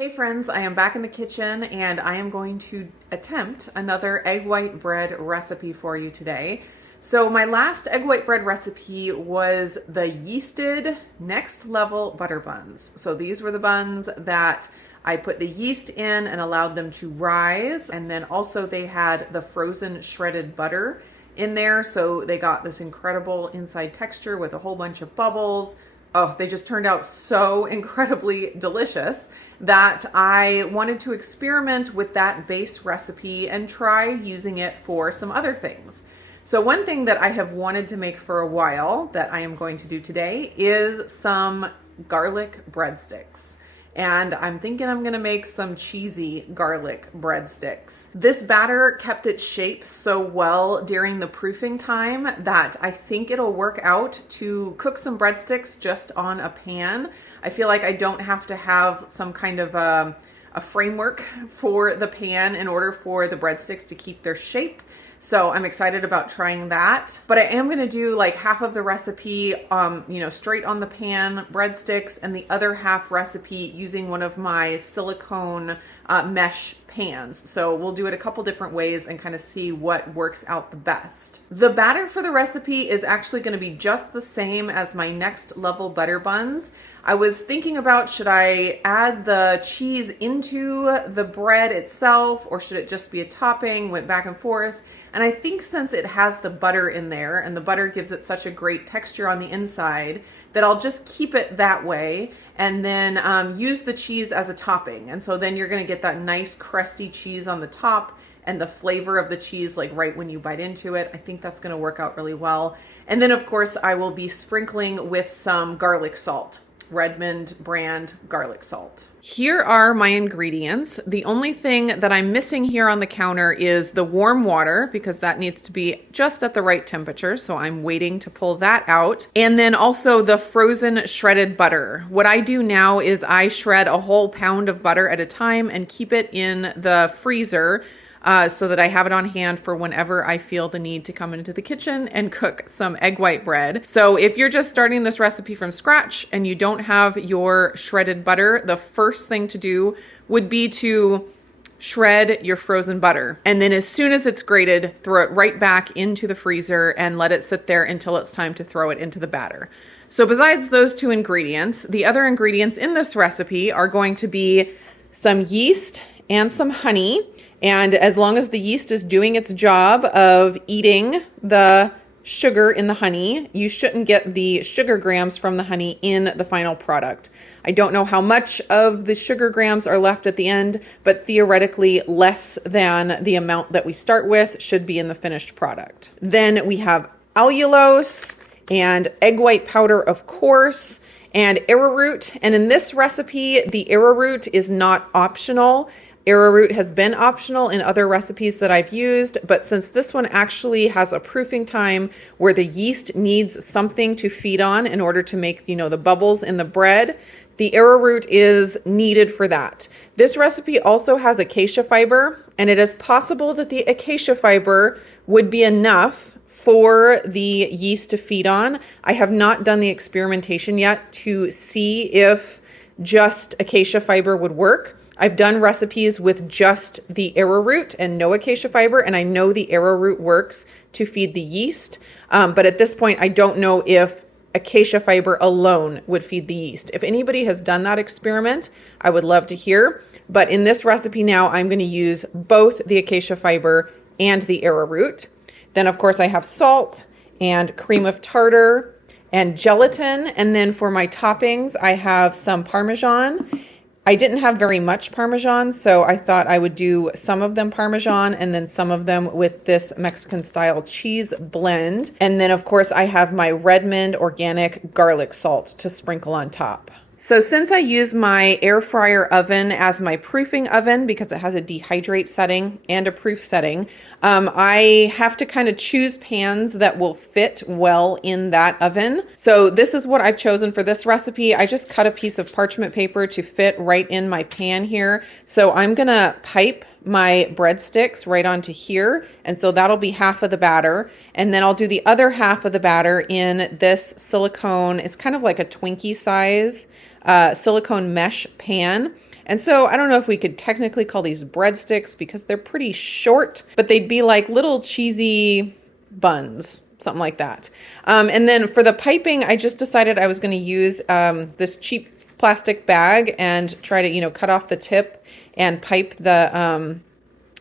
Hey friends, I am back in the kitchen and I am going to attempt another egg white bread recipe for you today. So my last egg white bread recipe was the yeasted next level butter buns. So these were the buns that I put the yeast in and allowed them to rise, and then also they had the frozen shredded butter in there, so they got this incredible inside texture with a whole bunch of bubbles. Oh, they just turned out so incredibly delicious that I wanted to experiment with that base recipe and try using it for some other things. So one thing that I have wanted to make for a while that I am going to do today is some garlic breadsticks. And I'm thinking I'm gonna make some cheesy garlic breadsticks. This batter kept its shape so well during the proofing time that I think it'll work out to cook some breadsticks just on a pan. I feel like I don't have to have some kind of a framework for the pan in order for the breadsticks to keep their shape. So I'm excited about trying that. But I am gonna do like half of the recipe, straight on the pan breadsticks, and the other half recipe using one of my silicone mesh pans. So we'll do it a couple different ways and kind of see what works out the best. The batter for the recipe is actually gonna be just the same as my next level butter buns. I was thinking about, should I add the cheese into the bread itself or should it just be a topping? Went back and forth. And I think since it has the butter in there and the butter gives it such a great texture on the inside, that I'll just keep it that way and then use the cheese as a topping. And so then you're gonna get that nice crusty cheese on the top and the flavor of the cheese like right when you bite into it. I think that's gonna work out really well. And then of course I will be sprinkling with some garlic salt. Redmond brand garlic salt. Here are my ingredients. The only thing that I'm missing here on the counter is the warm water because that needs to be just at the right temperature. So I'm waiting to pull that out. And then also the frozen shredded butter. What I do now is I shred a whole pound of butter at a time and keep it in the freezer so that I have it on hand for whenever I feel the need to come into the kitchen and cook some egg white bread. So if you're just starting this recipe from scratch and you don't have your shredded butter, the first thing to do would be to shred your frozen butter. And then as soon as it's grated, throw it right back into the freezer and let it sit there until it's time to throw it into the batter. So besides those two ingredients, the other ingredients in this recipe are going to be some yeast and some honey. And as long as the yeast is doing its job of eating the sugar in the honey, you shouldn't get the sugar grams from the honey in the final product. I don't know how much of the sugar grams are left at the end, but theoretically less than the amount that we start with should be in the finished product. Then we have allulose and egg white powder, of course, and arrowroot. And in this recipe, the arrowroot is not optional. Arrowroot has been optional in other recipes that I've used, but since this one actually has a proofing time where the yeast needs something to feed on in order to make, the bubbles in the bread, the arrowroot is needed for that. This recipe also has acacia fiber, and it is possible that the acacia fiber would be enough for the yeast to feed on. I have not done the experimentation yet to see if just acacia fiber would work. I've done recipes with just the arrowroot and no acacia fiber, and I know the arrowroot works to feed the yeast. But at this point, I don't know if acacia fiber alone would feed the yeast. If anybody has done that experiment, I would love to hear. But in this recipe now, I'm going to use both the acacia fiber and the arrowroot. Then, of course, I have salt and cream of tartar and gelatin. And then for my toppings, I have some Parmesan. I didn't have very much Parmesan, so I thought I would do some of them Parmesan and then some of them with this Mexican style cheese blend. And then of course I have my Redmond organic garlic salt to sprinkle on top. So since I use my air fryer oven as my proofing oven because it has a dehydrate setting and a proof setting, I have to kind of choose pans that will fit well in that oven. So this is what I've chosen for this recipe. I just cut a piece of parchment paper to fit right in my pan here. So I'm gonna pipe my breadsticks right onto here. And so that'll be half of the batter. And then I'll do the other half of the batter in this silicone. It's kind of like a Twinkie size silicone mesh pan. And so I don't know if we could technically call these breadsticks because they're pretty short, but they'd be like little cheesy buns, something like that. And then for the piping, I just decided I was going to use this cheap plastic bag and try to, you know, cut off the tip and pipe the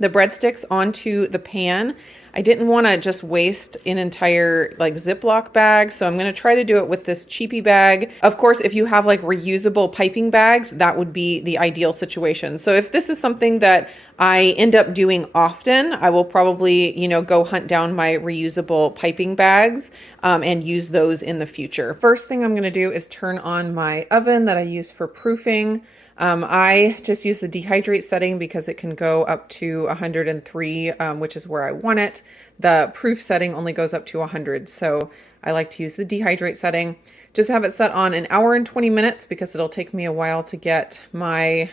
breadsticks onto the pan. I didn't want to just waste an entire like Ziploc bag, so I'm going to try to do it with this cheapy bag. Of course, if you have like reusable piping bags, that would be the ideal situation. So if this is something that I end up doing often, I will probably, you know, go hunt down my reusable piping bags and use those in the future. First thing I'm going to do is turn on my oven that I use for proofing. I just use the dehydrate setting because it can go up to 103, which is where I want it. The proof setting only goes up to 100, so I like to use the dehydrate setting. Just have it set on an hour and 20 minutes because it'll take me a while to get my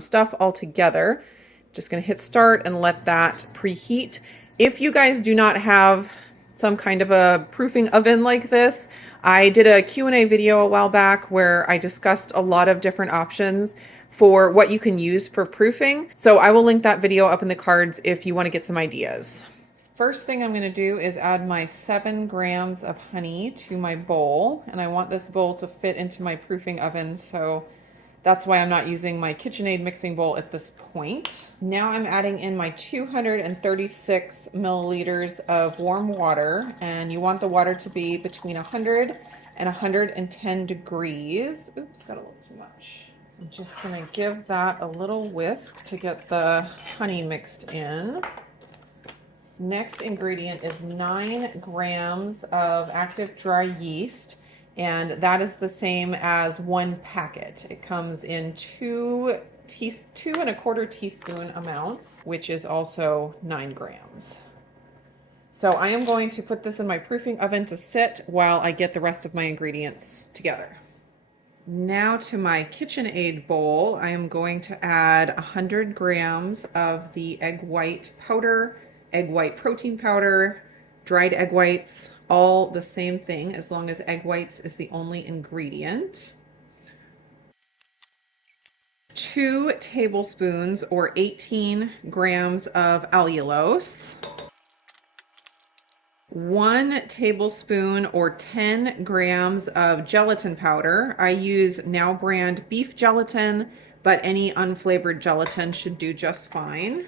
stuff all together. Just going to hit start and let that preheat. If you guys do not have some kind of a proofing oven like this, I did a Q&A video a while back where I discussed a lot of different options for what you can use for proofing. So I will link that video up in the cards if you want to get some ideas. First thing I'm going to do is add my 7 grams of honey to my bowl. And I want this bowl to fit into my proofing oven, so that's why I'm not using my KitchenAid mixing bowl at this point. Now I'm adding in my 236 milliliters of warm water, and you want the water to be between 100 and 110 degrees. Oops, got a little too much. I'm just gonna give that a little whisk to get the honey mixed in. Next ingredient is 9 grams of active dry yeast. And that is the same as 1 packet. It comes in 2.25 teaspoon amounts, which is also 9 grams. So I am going to put this in my proofing oven to sit while I get the rest of my ingredients together. Now to my KitchenAid bowl, I am going to add 100 grams of the egg white powder, egg white protein powder, dried egg whites, all the same thing as long as egg whites is the only ingredient. 2 tablespoons or 18 grams of allulose. 1 tablespoon or 10 grams of gelatin powder. I use Now brand beef gelatin, but any unflavored gelatin should do just fine.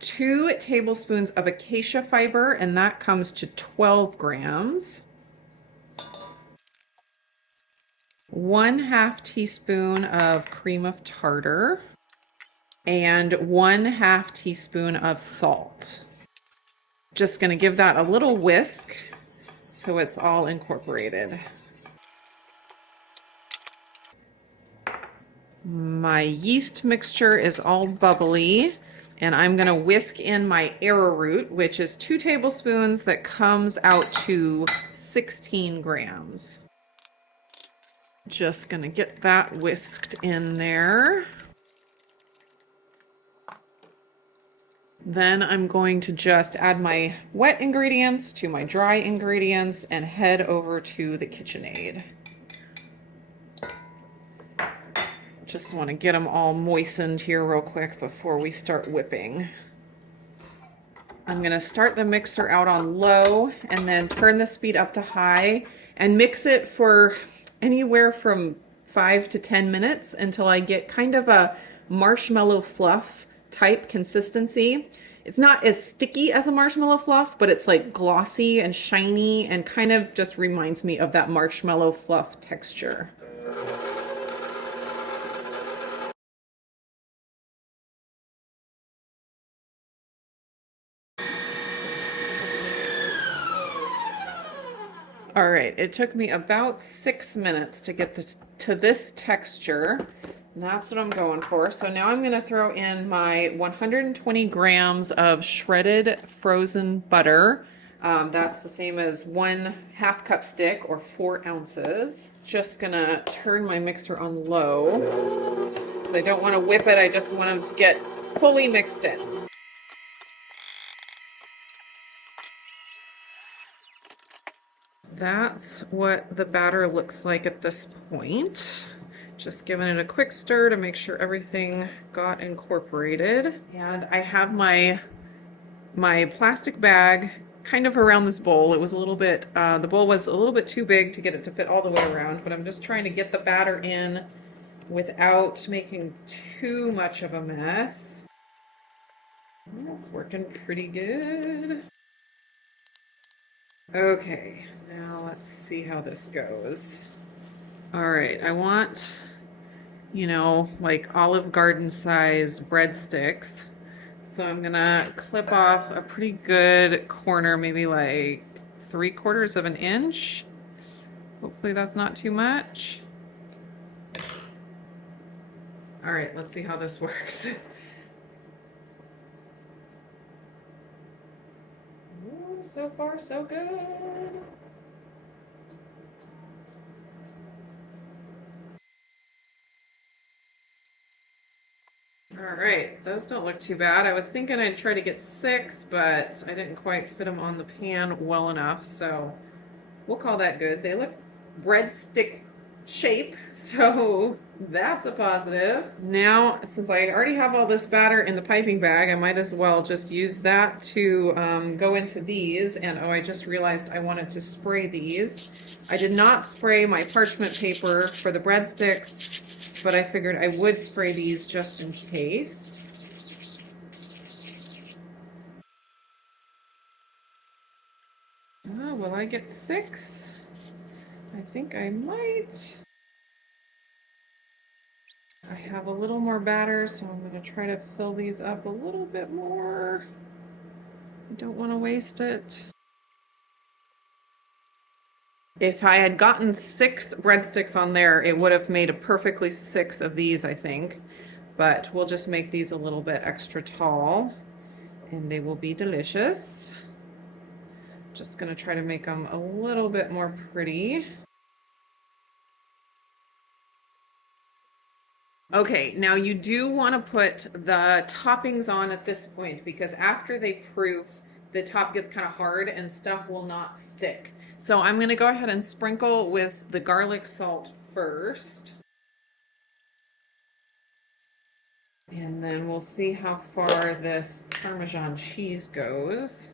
2 tablespoons of acacia fiber, and that comes to 12 grams. 1/2 teaspoon of cream of tartar, and 1/2 teaspoon of salt. Just going to give that a little whisk so it's all incorporated. My yeast mixture is all bubbly. And I'm going to whisk in my arrowroot, which is 2 tablespoons that comes out to 16 grams. Just going to get that whisked in there. Then I'm going to just add my wet ingredients to my dry ingredients and head over to the KitchenAid. Just want to get them all moistened here real quick before we start whipping. I'm going to start the mixer out on low and then turn the speed up to high and mix it for anywhere from 5 to 10 minutes until I get kind of a marshmallow fluff type consistency. It's not as sticky as a marshmallow fluff, but it's like glossy and shiny and kind of just reminds me of that marshmallow fluff texture. All right, it took me about 6 minutes to get this to this texture. And that's what I'm going for. So now I'm gonna throw in my 120 grams of shredded frozen butter. That's the same as 1/2 cup stick or 4 ounces. Just gonna turn my mixer on low. Because I don't wanna whip it, I just want them to get fully mixed in. that's what the batter looks like at this point. Just giving it a quick stir to make sure everything got incorporated. And I have my plastic bag kind of around this bowl. It was a little bit, the bowl was a little bit too big to get it to fit all the way around, but I'm just trying to get the batter in without making too much of a mess. It's working pretty good. Okay, now let's see how this goes. All right, I want, you know, like Olive Garden size breadsticks. So I'm gonna clip off a pretty good corner, maybe like 3/4 of an inch. Hopefully that's not too much. All right, let's see how this works. Ooh, so far, so good. All right, those don't look too bad. I was thinking I'd try to get 6, but I didn't quite fit them on the pan well enough, so we'll call that good. They look breadstick shape, so that's a positive. Now, since I already have all this batter in the piping bag, I might as well just use that to go into these. And oh, I just realized I wanted to spray these. I did not spray my parchment paper for the breadsticks, but I figured I would spray these just in case. Oh, will I get 6? I think I might. I have a little more batter, so I'm going to try to fill these up a little bit more. I don't want to waste it. If I had gotten 6 breadsticks on there, it would have made a perfectly 6 of these, I think. But we'll just make these a little bit extra tall, and they will be delicious. Just gonna try to make them a little bit more pretty. Okay, now you do want to put the toppings on at this point, because after they proof, the top gets kind of hard and stuff will not stick. So I'm going to go ahead and sprinkle with the garlic salt first. And then we'll see how far this Parmesan cheese goes.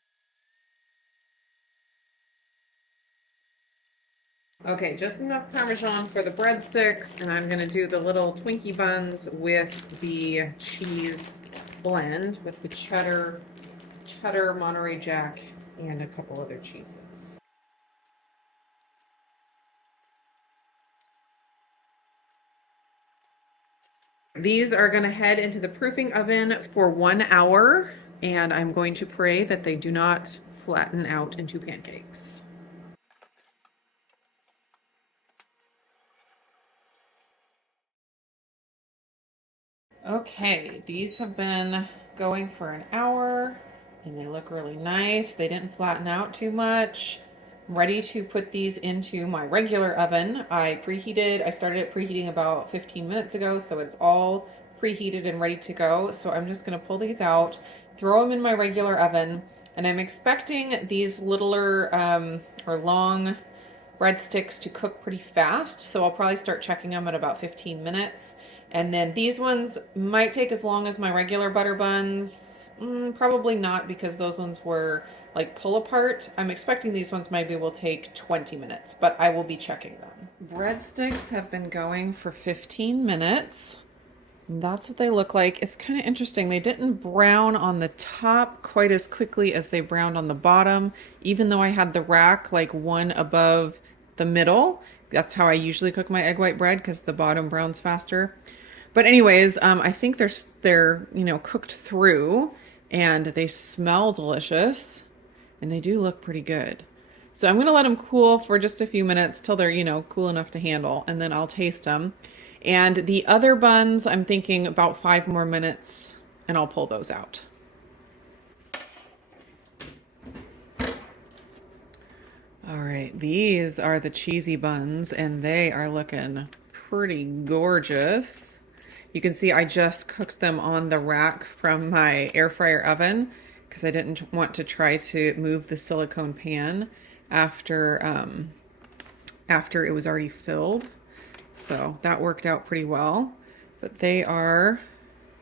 Okay, just enough Parmesan for the breadsticks, and I'm going to do the little Twinkie buns with the cheese blend with the cheddar, Monterey Jack, and a couple other cheeses. These are going to head into the proofing oven for 1 hour, and I'm going to pray that they do not flatten out into pancakes. Okay, these have been going for an hour and they look really nice. They didn't flatten out too much. I'm ready to put these into my regular oven. I started it preheating about 15 minutes ago, so it's all preheated and ready to go. So I'm just gonna pull these out, throw them in my regular oven, and I'm expecting these littler or long breadsticks to cook pretty fast. So I'll probably start checking them at about 15 minutes. And then these ones might take as long as my regular butter buns. Probably not, because those ones were like pull apart. I'm expecting these ones maybe will take 20 minutes, but I will be checking them. Breadsticks have been going for 15 minutes. That's what they look like. It's kind of interesting. They didn't brown on the top quite as quickly as they browned on the bottom, even though I had the rack like one above the middle. That's how I usually cook my egg white bread, because the bottom browns faster. But anyways, I think they're cooked through, and they smell delicious, and they do look pretty good. So I'm gonna let them cool for just a few minutes till they're cool enough to handle, and then I'll taste them. And the other buns, I'm thinking about 5 more minutes, and I'll pull those out. All right, these are the cheesy buns, and they are looking pretty gorgeous. You can see I just cooked them on the rack from my air fryer oven because I didn't want to try to move the silicone pan. after, after it was already filled. So that worked out pretty well, but they are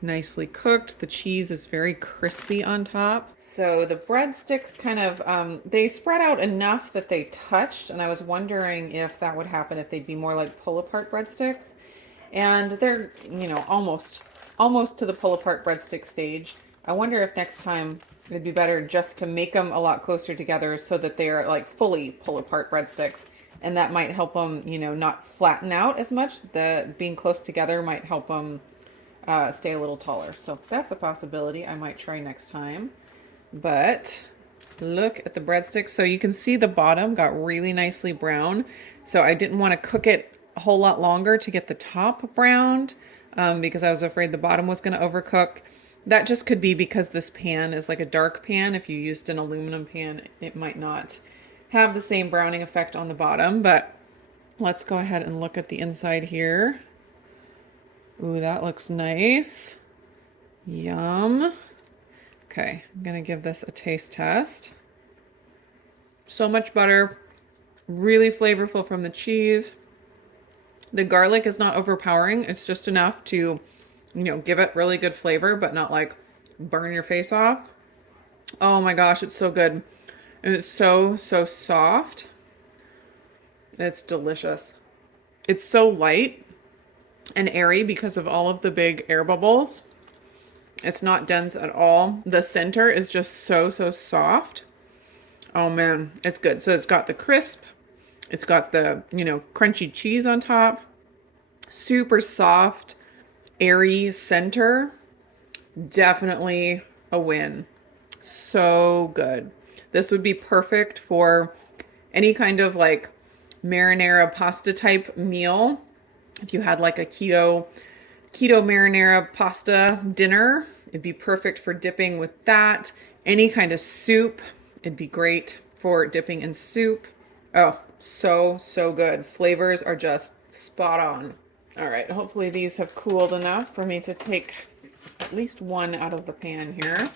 nicely cooked. The cheese is very crispy on top. So the breadsticks kind of, they spread out enough that they touched, and I was wondering if that would happen if they'd be more like pull-apart breadsticks. And they're, you know, almost to the pull-apart breadstick stage. I wonder if next time it'd be better just to make them a lot closer together so that they are like fully pull-apart breadsticks. And that might help them, you know, not flatten out as much. The being close together might help them stay a little taller. So that's a possibility I might try next time. But look at the breadsticks. So you can see the bottom got really nicely brown. So I didn't want to cook it a whole lot longer to get the top browned because I was afraid the bottom was going to overcook. That just could be because this pan is like a dark pan. If you used an aluminum pan, it might not have the same browning effect on the bottom. But let's go ahead and look at the inside here. Ooh, that looks nice. Yum. Okay, I'm gonna give this a taste test. So much butter, really flavorful from the cheese. The garlic is not overpowering. It's just enough to, you know, give it really good flavor, but not like burn your face off. Oh my gosh, it's so good. And it's so soft. It's delicious. It's so light and airy because of all of the big air bubbles. It's not dense at all. The center is just so soft. Oh man, it's good. So it's got the crisp. It's got the, you know, crunchy cheese on top. Super soft, airy center. Definitely a win. So good. This would be perfect for any kind of like marinara pasta type meal. If you had like a keto marinara pasta dinner, it'd be perfect for dipping with that. Any kind of soup, it'd be great for dipping in soup. Oh, so good. Flavors are just spot on. All right, hopefully these have cooled enough for me to take at least one out of the pan here.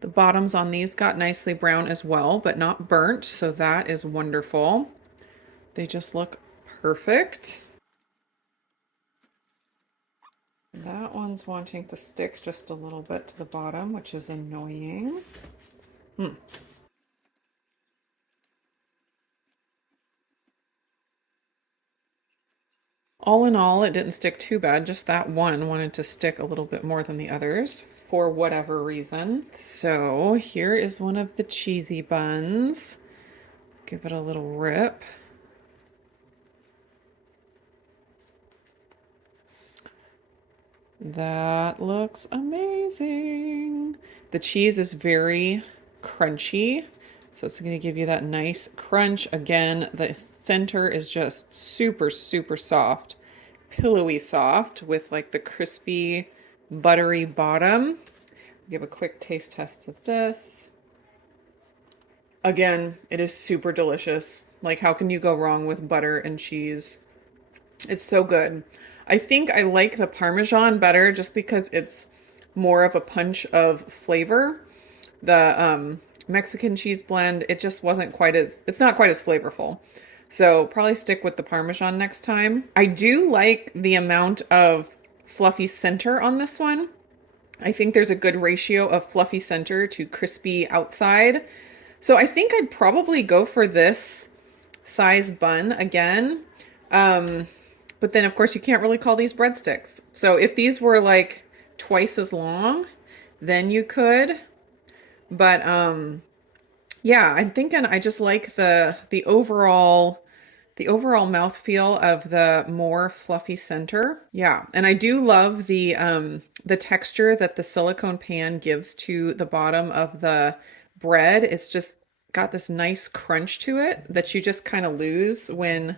The bottoms on these got nicely brown as well, but not burnt, so that is wonderful. They just look perfect. That one's wanting to stick just a little bit to the bottom, which is annoying. All in all, it didn't stick too bad. Just that one wanted to stick a little bit more than the others for whatever reason. So here is one of the cheesy buns. Give it a little rip. That looks amazing. The cheese is very crunchy, so it's going to give you that nice crunch. Again, the center is just super soft, pillowy soft with like the crispy, buttery bottom. Give a quick taste test of this. Again, it is super delicious. Like, how can you go wrong with butter and cheese? It's so good. I think I like the Parmesan better just because it's more of a punch of flavor. The Mexican cheese blend, it just wasn't quite as, it's not quite as flavorful. So probably stick with the Parmesan next time. I do like the amount of fluffy center on this one. I think there's a good ratio of fluffy center to crispy outside. So I think I'd probably go for this size bun again. But then of course you can't really call these breadsticks. So if these were like twice as long, then you could. But yeah, I'm thinking I just like the overall mouthfeel of the more fluffy center. Yeah, and I do love the texture that the silicone pan gives to the bottom of the bread. It's just got this nice crunch to it that you just kind of lose when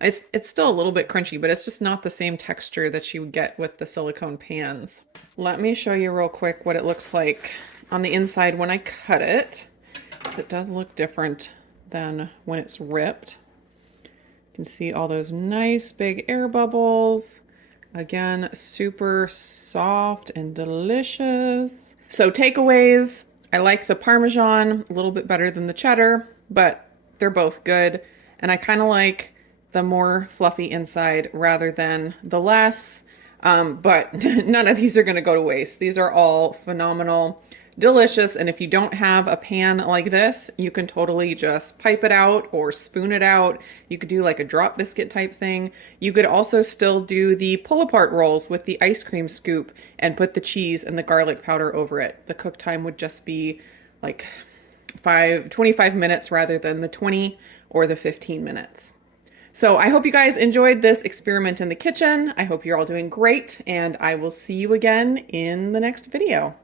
it's still a little bit crunchy, but it's just not the same texture that you get with the silicone pans. Let me show you real quick what it looks like on the inside when I cut it, because it does look different than when it's ripped. You can see all those nice big air bubbles, Again, super soft and delicious. So takeaways, I like the Parmesan a little bit better than the cheddar, but they're both good. And I kind of like the more fluffy inside rather than the less. But none of these are going to go to waste. These are all phenomenal, delicious. And if you don't have a pan like this, you can totally just pipe it out or spoon it out. You could do like a drop biscuit type thing. You could also still do the pull apart rolls with the ice cream scoop and put the cheese and the garlic powder over it. The cook time would just be like 25 minutes rather than the 20 or the 15 minutes. So I hope you guys enjoyed this experiment in the kitchen. I hope you're all doing great, and I will see you again in the next video.